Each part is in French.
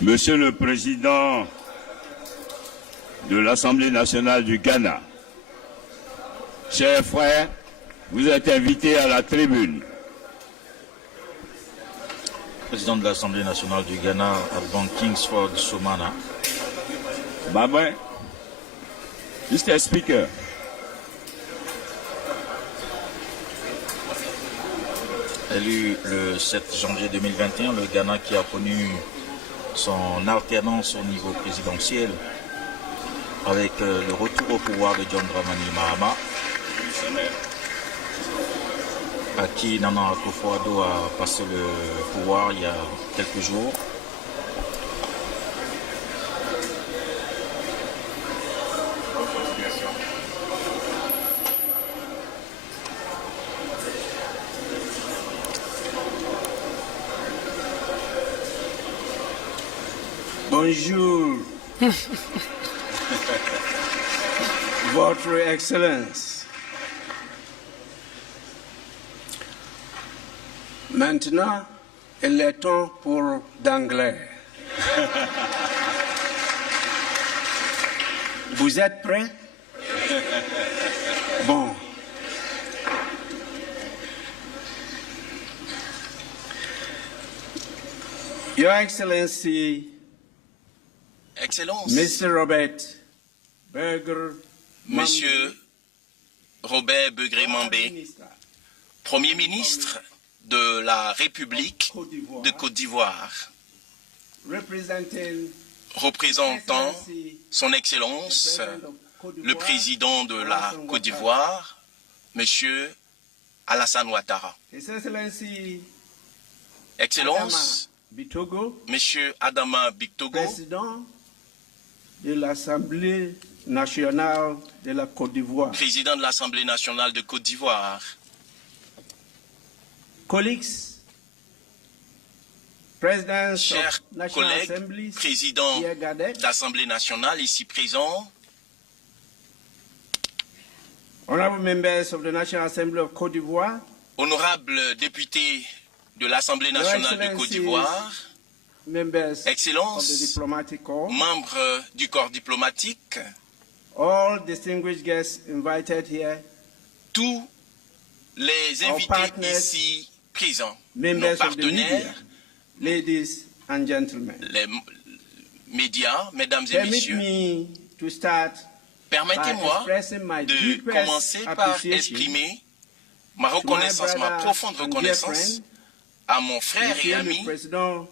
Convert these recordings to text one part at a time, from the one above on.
Monsieur le Président de l'Assemblée nationale du Ghana, chers frères, vous êtes invités à la tribune. Président de l'Assemblée nationale du Ghana, Alban Kingsford Soumana. Baba, Mr. Speaker. Élu le 7 janvier 2021, le Ghana qui a connu son alternance au niveau présidentiel avec le retour au pouvoir de John Dramani Mahama, à qui Nana Akufo-Addo a passé le pouvoir il y a quelques jours. Bonjour, Votre Excellence. Maintenant, il est temps pour d'anglais. Vous êtes prêts? Bon. Your Excellency, Excellence, Mr. Robert Berger, Monsieur Robert Begré-Mambé, Premier ministre de la République de Côte d'Ivoire, représentant Son Excellence, le président de la Côte d'Ivoire, Monsieur Alassane Ouattara. Excellence, Monsieur Adama Bictogo, président de l'Assemblée nationale de la Côte d'Ivoire. président de l'Assemblée nationale de Côte d'Ivoire. Colleagues, Presidents Chers of National collègues, Assemblies, président here gathered, de l'Assemblée nationale ici présent, honorable members of the National Assembly of Côte d'Ivoire, honorables députés de l'Assemblée nationale de Côte d'Ivoire, members of the Excellences, diplomatic corps, membres du corps diplomatique, all distinguished guests invited here, tous les Our invités partners, ici présents, nos members of the media, partenaires, ladies and gentlemen. les médias, mesdames et Permit messieurs, me to start by permettez-moi expressing my de deepest commencer par appreciation exprimer ma to my reconnaissance, ma brother profonde and dear reconnaissance friend, à mon frère et Monsieur le ami, Président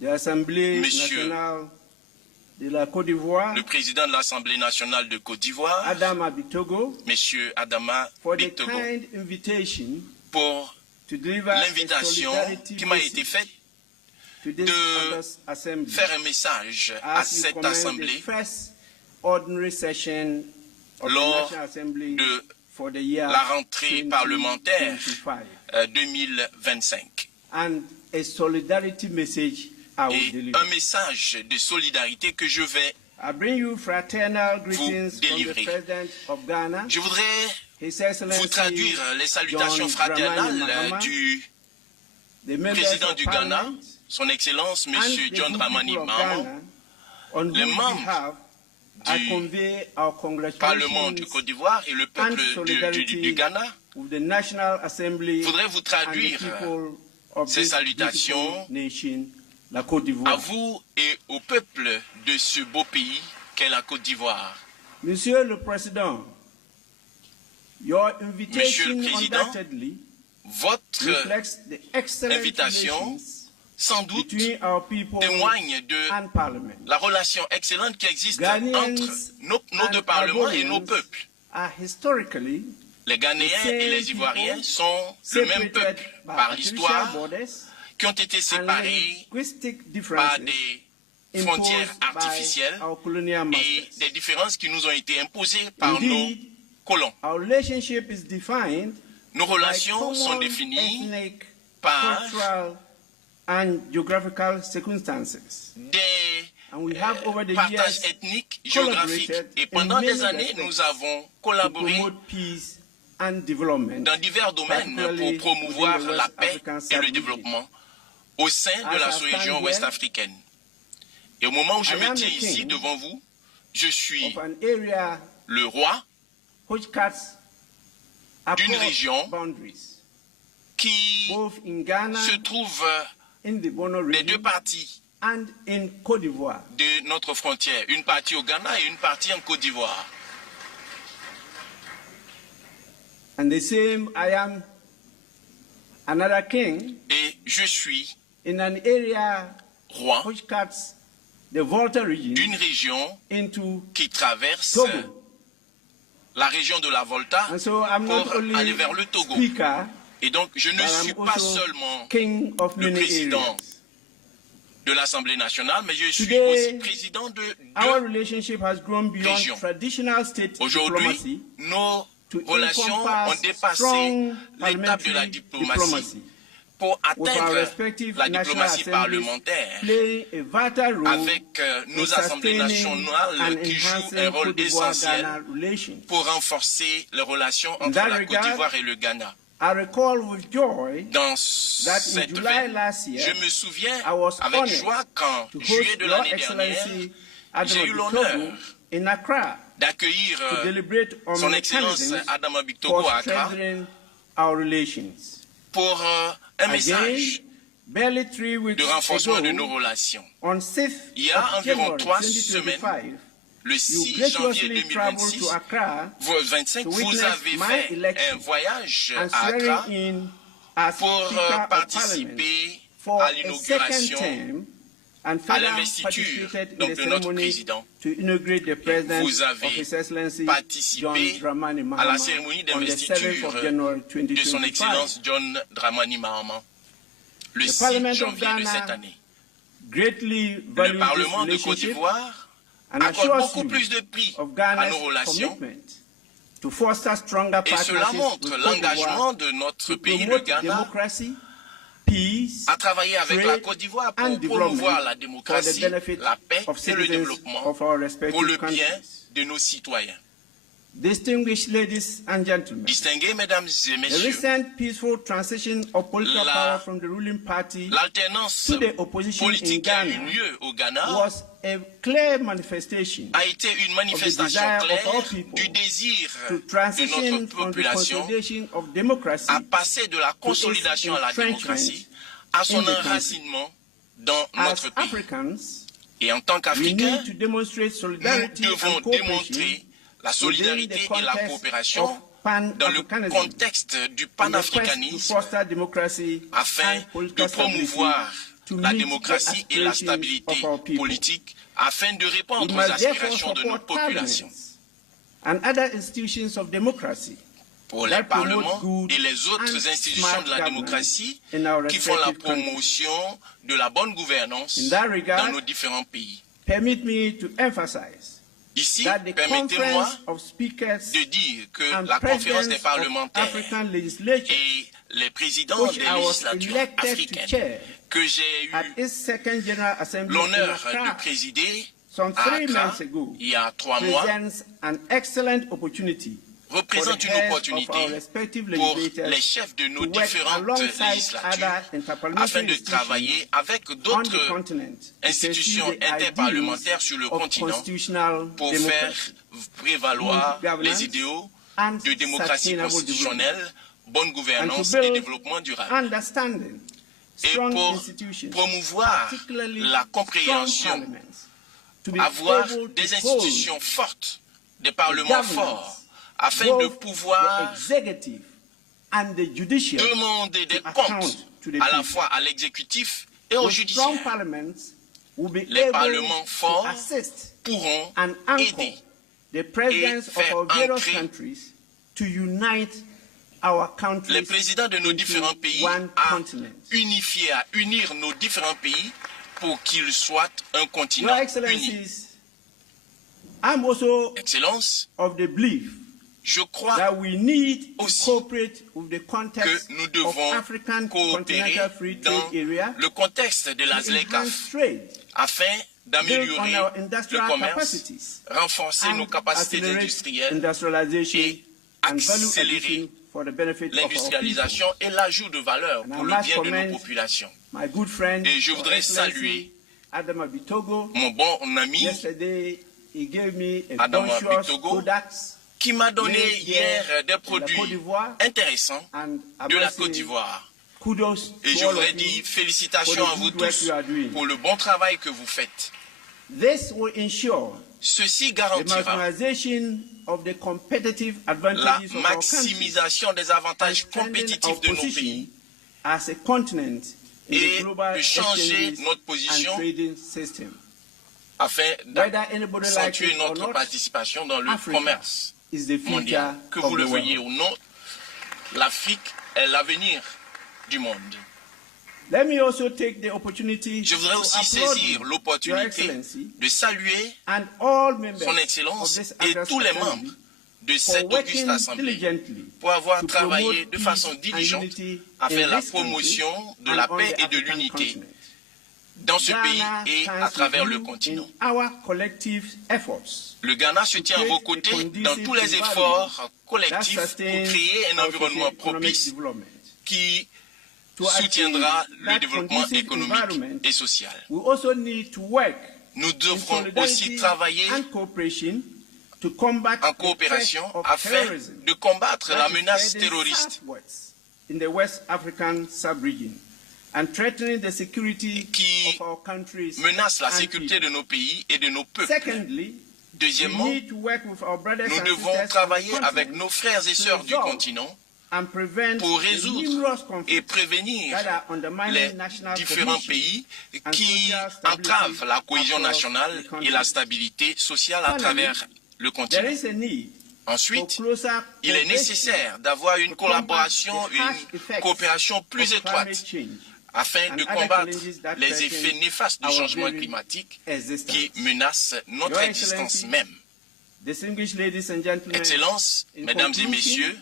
de l'Assemblée Monsieur nationale de la Côte d'Ivoire, le président de l'Assemblée nationale de Côte d'Ivoire, Adama Bictogo, Monsieur Adama for the Bictogo, kind invitation pour to deliver a l'invitation solidarity qui m'a message été faite to this de August assembly faire un message à as we cette commence the assemblée first ordinary session of the lors National Assembly de for the year la rentrée parlementaire 2025. 2025. And a solidarity message I will Et deliver. un message de solidarité que je vais, I bring you fraternal greetings from the délivrer. President of Ghana, je voudrais His Excellency vous traduire les salutations John Dramani fraternales Mahama, du the members président of du Ghana, Parliament, Son Excellence and Monsieur the John good Dramani people of Mahama, Ghana, on les whose membres behalf I du convey our Parlement du congratulations Côte d'Ivoire et le and peuple solidarity du Ghana. with the National Assembly Je voudrais vous and the traduire people of ces this salutations beautiful nation, la Côte à d'Ivoire. vous et au peuple de ce beau pays qu'est la Côte d'Ivoire. Monsieur le Président, your invitation Monsieur le Président, undoubtedly Votre reflects the excellent invitation, relations sans doute, between our people témoigne de and Parliament. la relation excellente qui existe Ghanaians entre nos deux and parlements et nos Ivorians peuples. are historically Les Ghanéens et les Ivoiriens sont le même separated peuple by par artificial l'histoire, borders qui ont été and séparés linguistic par differences des frontières imposed by artificielles our colonial et masters. des différences qui nous ont été imposées par nos Indeed, colons. our relationship is defined Nos by relations sont common définies ethnic, par cultural, and geographical circumstances. des And we have over the partages years ethniques, géographiques. collaborated Et in pendant des many années, respects nous avons to collaboré promote peace and development dans divers domaines particularly pour promouvoir within the la West paix African et le sub-region. développement au sein de As la I stand sous-région here, ouest africaine. Et au moment où je I me am tiens the ici king devant vous, je suis of an area le roi which cuts d'une across région boundaries, qui both in Ghana, se trouve in the Bono des deux region, parties and in Côte d'Ivoire. de notre frontière, une partie au Ghana et une partie en Côte d'Ivoire. And the same, I am another king Et je suis in an area roi which cuts the Volta region d'une région into qui traverse Togo. la région de la Volta And so I'm not pour aller only vers le Togo. speaker, Et donc, je ne but suis I'm pas also seulement king of le many président areas. de l'Assemblée nationale, mais je suis Today, aussi président de Our deux relationship has grown beyond régions. traditional state Aujourd'hui, diplomacy nos to relations ont encompass dépassé strong l'étape de la parliamentary diplomatie pour with our atteindre respective la national diplomatie assemblies parlementaire playing a vital role avec in nos assemblées sustaining nationales and qui jouent un enhancing rôle Côte d'Ivoire-Ghana essentiel relations. pour renforcer les relations entre that la Côte regard, d'Ivoire et le Ghana. I recall with joy Dans that in cette July veine, last year, je me souviens I was avec honored joie qu'en to juillet host de Your l'année dernière, Excellency j'ai eu Adama l'honneur Bitogo in Accra d'accueillir to deliberate on son Excellence mechanisms Adama Bitogo for à Accra strengthening our relations. pour un message Again, barely 3 weeks de renforcement ago, de nos relations. on 6th Il y a of environ January 3 2025, Le you 6 janvier graciously traveled 2026, to Accra 25, to vous witness avez my fait election un voyage and à Accra swearing in as pour Speaker of Parliament participer for à a second l'inauguration, term and à further l'investiture participated in donc the de notre ceremony président. to inaugurate the President Vous avez of His Excellency participé John Dramani à la Mahama cérémonie on the 7th of January d'investiture de son 2025. Excellence John Dramani Mahama le The 6 Parliament of janvier de Ghana cette année. Greatly Le values this Parlement de Côte relationship d'Ivoire and accorde assures beaucoup you plus de prix of à Ghana's nos relations commitment to foster stronger et cela partnerships montre with Côte l'engagement d'Ivoire de notre to pays, le promote Ghana, democracy, peace, à travailler avec la trade Côte d'Ivoire and pour promouvoir la development for the démocratie, benefit la paix of et le citizens développement of our pour respective le bien countries. de nos citoyens. Distinguished ladies and gentlemen, Distingués, mesdames et the messieurs, recent peaceful transition of political La- power from the ruling party l'alternance to the opposition in politique qui a eu Ghana lieu au Ghana was a clear manifestation a été une manifestation desire of claire our people du désir to de transition notre from the population consolidation of democracy à passer de la consolidation à la démocratie, à son in the country. enracinement dans as notre pays. Africans. Et en tant We qu'Africains, need to demonstrate nous solidarity devons and cooperation démontrer la within solidarité the et la context coopération of dans le pan-Africanism contexte du in the quest to panafricanisme foster democracy afin and de political stability promouvoir to la meet the démocratie et la aspirations stabilité of our people. politique afin de We répondre aux must therefore aspirations de notre support population. parliaments and other institutions of democracy Pour les that promote parlements good et les autres and institutions smart de la governance démocratie in our qui font la respective countries. promotion de la bonne gouvernance In that regard, dans nos différents pays. Permit me to emphasize Ici, that the permettez-moi Conference of Speakers de dire que and la conférence des Presidents of parlementaires African Legislature, et les présidents which des I was législatures elected to africaines chair que j'ai at eu its second General Assembly in l'honneur Accra de présider some à 3 Accra months ago, il y a 3 mois presents an excellent opportunity représente une for the heads opportunité of our respective pour legislators les chefs de nos to work différentes alongside législatures other afin interparliamentary de institutions travailler avec on the d'autres continent to institutions pursue the interparlementaires sur le ideals of continent constitutional pour faire democracy, prévaloir good governance, les idéaux and de démocratie sustainable constitutionnelle, bonne and gouvernance to et build développement durable. understanding, Et strong pour institutions, promouvoir particularly la strong compréhension, parliaments, to be avoir able to des hold institutions fortes, des parlements governance, forts, afin de both pouvoir the executive and the judiciary demander des to comptes account to the à la people. fois à l'exécutif et au With strong judiciaire. parliaments will be Les able parlements forts to assist pourront and anchor aider the presidents of faire our various ancrer countries to unite our countries les présidents de nos into différents pays one à continent. unifier, à unir nos différents pays pour qu'ils soient un Your continent uni. Excellencies, I'm also Excellence, of the belief je crois that we need to aussi cooperate with the que context nous of devons African coopérer Continental Free dans Trade Area le contexte de la to ZLECAf enhance trade, afin build on d'améliorer our le industrial commerce, capacities, renforcer nos and capacités accelerate industrielles industrialization et and value accélérer addition for the benefit of our people. l'industrialisation et l'ajout de valeur And pour I le must bien de commend nos populations. My good friend, Et je Your voudrais Excellency, saluer Adama Bitogo. mon bon ami Yesterday, he gave me a Adama bunch of Bitogo, products qui m'a donné made hier here des in produits la Côte d'Ivoire. intéressants And I de la must Côte say, d'Ivoire. kudos Et to je all voudrais of dire you félicitations for à the vous good work tous you are doing. pour le bon travail que vous faites. This will ensure Ceci the garantira maximization of the competitive la advantages of our country maximisation des and avantages strengthen compétitifs our de nos position pays as a continent in et the global de changer exchanges notre and position trading system. afin Whether anybody likes d'accentuer it or notre not, participation dans le Africa commerce is the future mondial. Que of vous the le veuillez world. ou non, l'Afrique est l'avenir du monde. Let me also take the opportunity Je voudrais to aussi applaud saisir Your l'opportunité Excellency de saluer and all members Son of Excellence this et August tous les Assembly membres de for cette auguste working assemblée diligently pour avoir to travaillé promote de peace façon and diligente unity à in faire la this country promotion de and la on paix the et de African l'unité continent. dans ce pays Ghana et stands à travers with le you continent. in our collective efforts Le Ghana se tient à vos côtés dans tous les efforts collectifs pour créer un environnement propice qui soutiendra le développement économique et social. We also need to work Nous in devrons aussi solidarity travailler and cooperation to combat en the coopération threat of afin terrorism de combattre that la is menace spreading terroriste southwards in the West African sub-region and threatening the security qui of our countries menace la and sécurité people. de nos pays et de nos peuples. Secondly, Deuxièmement, we need to work with our brothers nous and devons sisters travailler on the avec continent nos frères et sœurs du resolve continent and prevent pour the résoudre numerous et conflicts prévenir that are undermining les national différents cohesion pays and qui social stability entravent la cohésion across nationale the et continent. la stabilité sociale à Finally, travers le There continent. is a need for Ensuite, closer il est cooperation nécessaire d'avoir une to combat collaboration, the harsh une effects coopération plus of climate étroite change afin and de other combattre challenges that les threaten effets néfastes du our changement very climatique existence. qui menacent notre Your existence Excellency, même. Distinguished ladies and gentlemen, Excellences, in Mesdames et conclusion, Messieurs,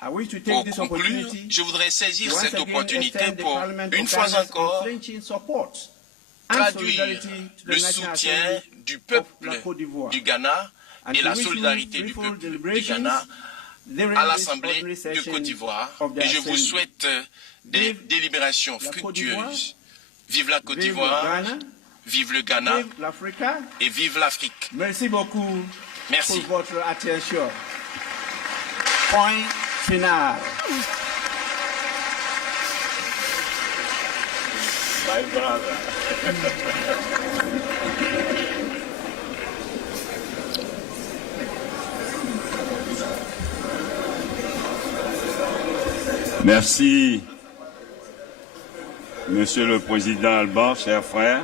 I wish to pour take this conclure, opportunity je voudrais saisir to once cette again opportunité extend the pour, Parliament une of fois Ghana's encore, unflinching support and traduire solidarity to the le National soutien Assembly du of peuple la Côte d'Ivoire. du Ghana And et to la wish you solidarité du fruitful peuple du deliberations Ghana during à this l'Assemblée ordinary de session Côte d'Ivoire. of the Et je vous Assembly. souhaite des Vive délibérations la Côte d'Ivoire, fructueuses. Vive la Côte vive le d'Ivoire, Ghana, vive le Ghana vive l'Africa. et vive l'Afrique. Merci beaucoup Merci. pour votre attention. Point final. My brother. Merci, Monsieur le Président Alban, chers frères.